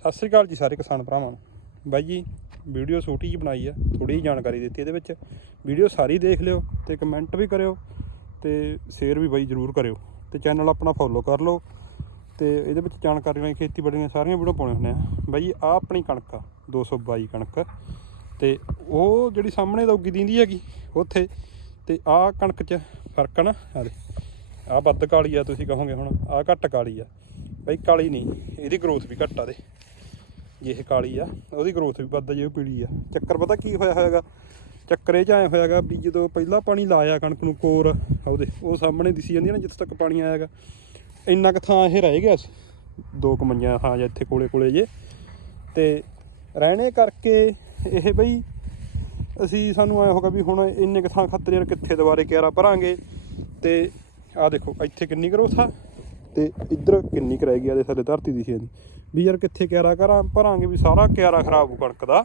ਸਤਿ ਸ੍ਰੀ ਅਕਾਲ ਜੀ ਸਾਰੇ ਕਿਸਾਨ ਭਰਾਵਾਂ ਨੂੰ। ਬਾਈ ਜੀ, ਵੀਡੀਓ ਛੋਟੀ ਜਿਹੀ ਬਣਾਈ ਆ ਥੋੜੀ ਜਿਹੀ ਜਾਣਕਾਰੀ ਦਿੱਤੀ ਇਹਦੇ ਵਿੱਚ। ਵੀਡੀਓ ਸਾਰੀ ਦੇਖ ਲਿਓ ਤੇ ਕਮੈਂਟ ਵੀ ਕਰਿਓ ਤੇ ਸ਼ੇਅਰ ਵੀ ਬਾਈ ਜਰੂਰ ਕਰਿਓ ਤੇ ਚੈਨਲ ਆਪਣਾ ਫੋਲੋ ਕਰ ਲਓ ਤੇ ਇਹਦੇ ਵਿੱਚ ਜਾਣਕਾਰੀਆਂ ਖੇਤੀਬਾੜੀ ਦੀਆਂ ਸਾਰੀਆਂ ਵੀਡੀਓ ਪਾਉਣੇ ਹੁੰਦੇ ਆ ਬਾਈ ਆ ਆਪਣੀ ਕਣਕ ਆ 222 ਕਣਕ। ਤੇ ਉਹ ਜਿਹੜੀ ਸਾਹਮਣੇ ਦਾ ਉੱਗੀ ਦਿੰਦੀ ਹੈਗੀ, ਉੱਥੇ ਤੇ ਆ ਕਣਕ 'ਚ ਫ਼ਰਕ ਆ ਨਾ ਆ ਦੇ ਆ ਵੱਧ ਕਾਲੀ ਆ, ਤੁਸੀਂ ਕਹੋਗੇ ਹੁਣ ਆ ਘੱਟ ਕਾਲੀ ਆ। ਬਾਈ ਕਾਲੀ ਨਹੀਂ, ਇਹਦੀ ਗਰੋਥ ਵੀ ਘੱਟ ਆ ਦੇ। ਜੇ ਇਹ ਕਾਲੀ ਆ, ਉਹਦੀ ਗਰੋਥ ਵੀ ਵੱਧ ਜੇ ਉਹ ਪੀਲੀ ਆ। ਚੱਕਰ ਪਤਾ ਕੀ ਹੋਇਆ ਹੋਇਆਗਾ? ਚੱਕਰ ਇਹ ਚ ਆਇਆ ਹੋਇਆਗਾ ਵੀ ਜਦੋਂ ਪਹਿਲਾਂ ਪਾਣੀ ਲਾਇਆ ਕਣਕ ਨੂੰ ਕੋਰ ਆ ਉਹਦੇ, ਉਹ ਸਾਹਮਣੇ ਦਿਸੀ ਜਾਂਦੀ ਆ ਨਾ ਜਿੱਥੇ ਤੱਕ ਪਾਣੀ ਆਇਆਗਾ ਇੰਨਾ ਕੁ ਥਾਂ ਇਹ ਰਹਿ ਗਿਆ ਸੀ। ਦੋ ਕੁ ਹਾਂ ਜਾਂ ਇੱਥੇ ਕੋਲੇ ਕੋਲੇ ਜੇ। ਤੇ ਰਹਿਣੇ ਕਰਕੇ ਇਹ ਬਈ ਅਸੀਂ ਸਾਨੂੰ ਆਇਆ ਹੋਗਾ ਵੀ ਹੁਣ ਇੰਨੇ ਕੁ ਥਾਂ ਖਾਤਰ ਯਾਰ ਕਿੱਥੇ ਦੁਬਾਰੇ ਕਿਆਰਾ ਭਰਾਂਗੇ। ਤੇ ਆਹ ਦੇਖੋ, ਇੱਥੇ ਕਿੰਨੀ ਗਰੋਥ ਆ ਤੇ ਇੱਧਰ ਕਿੰਨੀ ਕੁ ਰਹਿ ਗਈ ਆ ਦੇ ਥੱਲੇ ਧਰਤੀ ਦੀ ਛੇਦੀ ਵੀ ਯਾਰ ਕਿੱਥੇ ਕਿਆਰਾ ਕਰਾਂ, ਭਰਾਂਗੇ ਵੀ ਸਾਰਾ ਕਿਆਰਾ ਖਰਾਬ ਹੋ ਕਣਕ ਦਾ।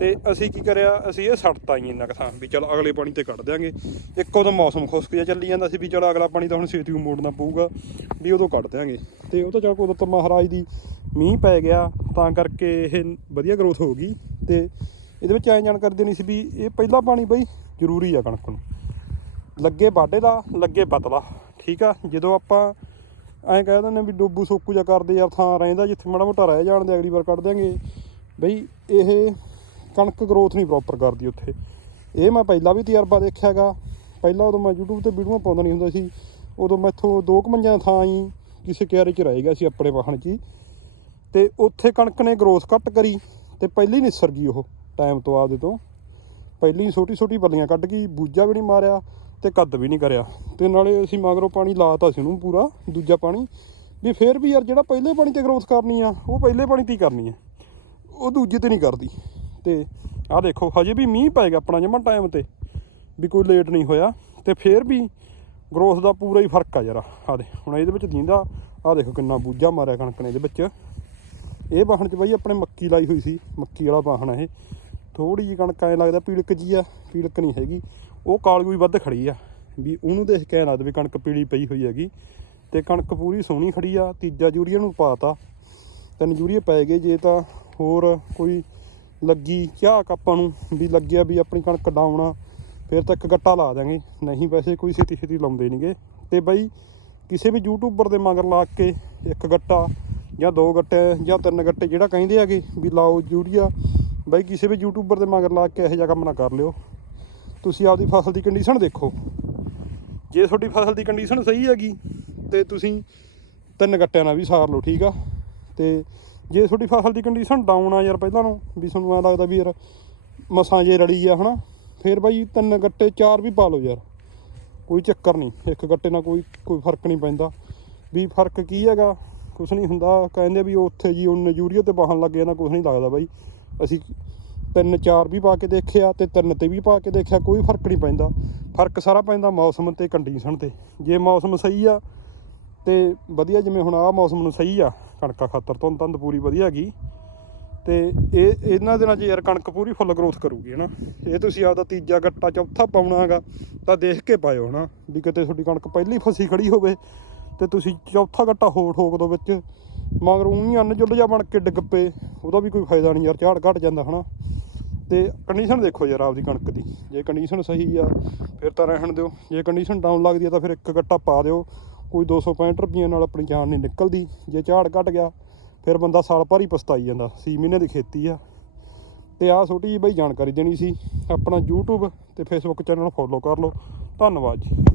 ਤੇ ਅਸੀਂ ਕੀ ਕਰਿਆ, ਅਸੀਂ ਇਹ ਸੜਤਾ ਹੀ ਇੰਨਾ ਕੁ ਥਾਂ, ਵੀ ਚਲ ਅਗਲੇ ਪਾਣੀ ਤੇ ਕੱਢ ਦਿਆਂਗੇ। ਇੱਕ ਉਦੋਂ ਮੌਸਮ ਖੁਸ਼ਕ ਜਿਹਾ ਚੱਲੀ ਜਾਂਦਾ ਸੀ ਵੀ ਚਲ ਅਗਲਾ ਪਾਣੀ ਤਾਂ ਹੁਣ ਛੇਤੀ ਨੂੰ ਮੋੜਨਾ ਪਊਗਾ, ਵੀ ਉਦੋਂ ਕੱਢ ਦਿਆਂਗੇ। ਤੇ ਉਹ ਤਾਂ ਚਲ ਕੁਦਰਤ ਮਹਾਰਾਜ ਦੀ ਮੀਂਹ ਪੈ ਗਿਆ, ਤਾਂ ਕਰਕੇ ਇਹ ਵਧੀਆ ਗਰੋਥ ਹੋ ਗਈ। ਤੇ ਇਹਦੇ ਵਿੱਚ ਐਂ ਜਾਣਕਾਰੀ ਦੇਣੀ ਸੀ ਵੀ ਇਹ ਪਹਿਲਾ ਪਾਣੀ ਬਈ ਜ਼ਰੂਰੀ ਆ ਕਣਕ ਨੂੰ। ਲੱਗੇ ਬਾਡੇ ਦਾ, ਲੱਗੇ ਪਤਲਾ ਠੀਕ ਆ? ਜਦੋਂ ਆਪਾਂ ਐਂ ਕਹਿ ਦਿੰਦੇ ਵੀ ਡੋਬੂ ਸੋਕੂ ਜਾ ਕਰਦੇ ਯਾਰ ਥਾਂ ਰਹਿੰਦਾ ਜਿੱਥੇ ਮਾੜਾ ਮੋਟਾ ਰਹਿ ਜਾਣ ਦੇ ਅਗਲੀ ਵਾਰ ਕੱਢ ਦਿਆਂਗੇ। ਬਈ ਇਹ ਕਣਕ ਗਰੋਥ ਨਹੀਂ ਪ੍ਰੋਪਰ ਕਰਦੀ ਉੱਥੇ। ਇਹ ਮੈਂ ਪਹਿਲਾਂ ਵੀ ਤਜਰਬਾ ਦੇਖਿਆਗਾ ਪਹਿਲਾਂ ਉਦੋਂ ਮੈਂ YouTube ਤੇ ਵੀਡੀਓ ਪਾਉਂਦਾ ਨਹੀਂ ਹੁੰਦਾ ਸੀ। ਉਦੋਂ ਮੈਥੋਂ ਦੋ ਕੁ ਮੰਜਾਂ ਥਾਂ ਹੀ ਕਿਸੇ ਕਿਆਰੇ 'ਚ ਰਹਿ ਗਿਆ ਸੀ ਆਪਣੇ ਵਾਹਣ 'ਚ ਹੀ। ਤੇ ਉੱਥੇ ਕਣਕ ਨੇ ਗਰੋਥ ਘੱਟ ਕਰੀ ਤੇ ਪਹਿਲੀ ਨਿਸਰ ਗਈ ਉਹ ਟਾਈਮ ਤੋਂ ਆਪਦੇ ਤੋਂ। ਪਹਿਲੀ ਛੋਟੀ ਛੋਟੀ ਬੱਲੀਆਂ ਕੱਢ ਗਈ ਬੂਜਾ ਵੀ ਨਹੀਂ ਮਾਰਿਆ। ਤੇ ਕੱਦ ਵੀ ਨਹੀਂ ਕਰਿਆ। ਤੇ ਨਾਲੇ ਅਸੀਂ ਮਗਰੋਂ ਪਾਣੀ ਲਾਤਾ ਸੀ ਉਹਨੂੰ ਪੂਰਾ, ਦੂਜਾ ਪਾਣੀ। ਵੀ ਫੇਰ ਵੀ ਯਾਰ ਜਿਹੜਾ ਪਹਿਲੇ ਪਾਣੀ ਤੇ ਗਰੋਥ ਕਰਨੀ ਆ, ਉਹ ਪਹਿਲੇ ਪਾਣੀ ਤੇ ਹੀ ਕਰਨੀ ਆ। ਉਹ ਦੂਜੇ ਤੇ ਨਹੀਂ ਕਰਦੀ। ਤੇ ਆਹ ਦੇਖੋ, ਹਜੇ ਵੀ ਮੀਂਹ ਪਏਗਾ ਆਪਣਾ ਜਮਾ ਟਾਈਮ ਤੇ, ਵੀ ਕੋਈ ਲੇਟ ਨਹੀਂ ਹੋਇਆ। ਤੇ ਫੇਰ ਵੀ ਗਰੋਥ ਦਾ ਪੂਰਾ ਹੀ ਫ਼ਰਕ ਆ ਯਾਰ ਆਹ। ਦੇ ਹੁਣ ਇਹਦੇ ਵਿੱਚ ਦੀਂਦਾ, ਆਹ ਦੇਖੋ ਕਿੰਨਾ ਬੂਝਾ ਮਾਰਿਆ ਕਣਕ ਨੇ ਇਹਦੇ ਵਿੱਚ। ਇਹ ਵਾਹਣ 'ਚ ਬਾਈ ਆਪਣੇ ਮੱਕੀ ਲਾਈ ਹੋਈ ਸੀ, ਮੱਕੀ ਵਾਲਾ ਵਾਹਣ ਆ ਇਹ। ਥੋੜੀ ਜਿਹੀ ਕਣਕ ਐ ਲੱਗਦਾ ਪੀਲਕ ਜੀ ਆ, ਪੀਲਕ ਨਹੀਂ ਹੈਗੀ। ਉਹ ਕਾਲਗੂ ਵੱਧ ਖੜੀ ਆ, ਵੀ ਉਹਨੂੰ ਦੇਖ ਕੇ ਐਂ ਲੱਗਦਾ ਵੀ ਕਣਕ ਪੀਲੀ ਪਈ ਹੋਈ ਹੈਗੀ ਤੇ ਕਣਕ ਪੂਰੀ ਸੋਹਣੀ ਖੜੀ ਆ, ਤੀਜਾ ਯੂਰੀਆ ਨੂੰ ਪਾਤਾ। ਤਿੰਨ ਯੂਰੀਆ ਪੈ ਗਏ ਜੇ ਤਾਂ ਹੋਰ ਕੋਈ ਲੱਗੀ ਝਾਕ ਆਪਾਂ ਨੂੰ ਵੀ ਲੱਗਿਆ ਵੀ ਆਪਣੀ ਕਣਕ ਡਾਊਨ ਫਿਰ ਤਾਂ ਇੱਕ ਗੱਟਾ ਲਾ ਦਾਂਗੇ ਨਹੀਂ ਵੈਸੇ ਕੋਈ ਛੇਤੀ ਛੇਤੀ ਲਾਉਂਦੇ ਨਹੀਂਗੇ। ਤੇ ਬਈ ਕਿਸੇ ਵੀ ਯੂਟਿਊਬਰ ਦੇ ਮਗਰ ਲਾ ਕੇ ਇੱਕ ਗੱਟਾ ਜਾਂ ਦੋ ਗੱਟੇ ਜਾਂ ਤਿੰਨ ਗੱਟੇ ਜਿਹੜਾ ਕਹਿੰਦੇ ਹੈਗੇ ਵੀ ਲਾਓ ਯੂਰੀਆ, ਬਈ ਕਿਸੇ ਵੀ ਯੂਟਿਊਬਰ ਦੇ ਮਗਰ ਲਾ ਕੇ ਇਹੋ ਜਿਹਾ ਕੰਮ ਨਾ ਕਰ ਲਿਓ। ਤੁਸੀਂ ਆਪਦੀ ਫਸਲ ਦੀ ਕੰਡੀਸ਼ਨ ਦੇਖੋ। ਜੇ ਤੁਹਾਡੀ ਫਸਲ ਦੀ ਕੰਡੀਸ਼ਨ ਸਹੀ ਹੈਗੀ, ਤੇ ਤੁਸੀਂ ਤਿੰਨ ਗੱਟਿਆਂ ਨਾਲ ਵੀ ਸਾਰ ਲਓ, ਠੀਕ ਆ? ਤੇ ਜੇ ਤੁਹਾਡੀ ਫਸਲ ਦੀ ਕੰਡੀਸ਼ਨ ਡਾਊਨ ਆ ਯਾਰ ਪਹਿਲਾਂ ਨੂੰ ਵੀ ਤੁਹਾਨੂੰ ਐਂ ਲੱਗਦਾ ਵੀ ਯਾਰ ਮਸਾਂ ਜੇ ਰਲੀ ਆ, ਹਨਾ? ਫੇਰ ਬਾਈ ਤਿੰਨ ਗੱਟੇ, ਚਾਰ ਵੀ ਪਾ ਲਓ ਯਾਰ। ਕੋਈ ਚੱਕਰ ਨਹੀਂ, ਇੱਕ ਗੱਟੇ ਨਾਲ ਕੋਈ ਕੋਈ ਫ਼ਰਕ ਨਹੀਂ ਪੈਂਦਾ। ਵੀ ਫ਼ਰਕ ਕੀ ਹੈਗਾ? ਕੁਛ ਨਹੀਂ ਹੁੰਦਾ। ਕਹਿੰਦੇ ਵੀ ਉੱਥੇ ਜੀ, ਉਹਨੇ ਯੂਰੀਆ ਤੇ ਬਾਹਣ ਲੱਗ ਜਾਂਦਾ ਕੁਛ ਨਹੀਂ ਲੱਗਦਾ ਬਾਈ। ਅਸੀਂ ਤਿੰਨ ਚਾਰ ਵੀ ਪਾ ਕੇ ਦੇਖਿਆ ਤੇ ਤਿੰਨ ਤੇ ਵੀ ਪਾ ਕੇ ਦੇਖਿਆ, ਕੋਈ ਫ਼ਰਕ ਨਹੀਂ ਪੈਂਦਾ। ਫ਼ਰਕ ਸਾਰਾ ਪੈਂਦਾ ਮੌਸਮ ਤੇ ਕੰਡੀਸ਼ਨ ਤੇ। ਜੇ ਮੌਸਮ ਸਹੀ ਆ ਤੇ ਵਧੀਆ, ਜਿਵੇਂ ਹੁਣ ਆਹ ਮੌਸਮ ਨੂੰ ਸਹੀ ਆ, ਕਣਕਾਂ ਖਾਤਰ ਧੁੰਦ ਧੰਦ ਪੂਰੀ ਵਧੀਆ ਗਈ ਤੇ ਇਹ, ਇਹਨਾਂ ਦਿਨਾਂ 'ਚ ਯਾਰ ਕਣਕ ਪੂਰੀ ਫੁੱਲ ਗਰੋਥ ਕਰੂਗੀ, ਹਨਾ। ਇਹ ਤੁਸੀਂ ਆਪਦਾ ਤੀਜਾ ਗੱਟਾ ਚੌਥਾ ਪਾਉਣਾ ਹੈਗਾ, ਤਾਂ ਦੇਖ ਕੇ ਪਾਇਓ, ਹਨਾ, ਵੀ ਕਿਤੇ ਤੁਹਾਡੀ ਕਣਕ ਪਹਿਲੀ ਫਸੀ ਖੜੀ ਹੋਵੇ ਤੇ ਤੁਸੀਂ ਚੌਥਾ ਗੱਟਾ ਹੋਰ ਠੋਕ ਦੋ ਵਿੱਚ। ਮਗਰ ਉਹੀ ਅੰਨ ਜੁੱਲ ਜਾ ਬਣ ਕੇ ਡਿੱਗ ਪਏ, ਉਹਦਾ ਵੀ ਕੋਈ ਫਾਇਦਾ ਨਹੀਂ ਯਾਰ, ਝਾੜ ਘਟ ਜਾਂਦਾ, ਹਨਾ। ਤੇ ਕੰਡੀਸ਼ਨ ਦੇਖੋ ਯਾਰ ਆਪਦੀ ਕਣਕ ਦੀ। ਜੇ ਕੰਡੀਸ਼ਨ ਸਹੀ ਆ, ਫਿਰ ਤਾਂ ਰਹਿਣ ਦਿਓ। ਜੇ ਕੰਡੀਸ਼ਨ ਡਾਊਨ ਲੱਗਦੀ ਆ ਤਾਂ ਫਿਰ ਇੱਕ ਗੱਟਾ ਪਾ ਦਿਓ। ਕੋਈ 265 ਰੁਪਈਏ ਨਾਲ ਆਪਣੀ ਜਾਨ ਨਹੀਂ ਨਿਕਲਦੀ। ਜੇ ਝਾੜ ਘਟ ਗਿਆ, ਫਿਰ ਬੰਦਾ ਸਾਲ ਭਰ ਹੀ ਪਛਤਾਈ ਜਾਂਦਾ। 6 ਮਹੀਨੇ ਦੀ ਖੇਤੀ ਆ। ਤੇ ਆਹ ਛੋਟੀ ਜਿਹੀ ਬਈ ਜਾਣਕਾਰੀ ਦੇਣੀ ਸੀ। ਆਪਣਾ YouTube ਤੇ Facebook ਚੈਨਲ ਫੋਲੋ ਕਰ ਲਓ। ਧੰਨਵਾਦ ਜੀ।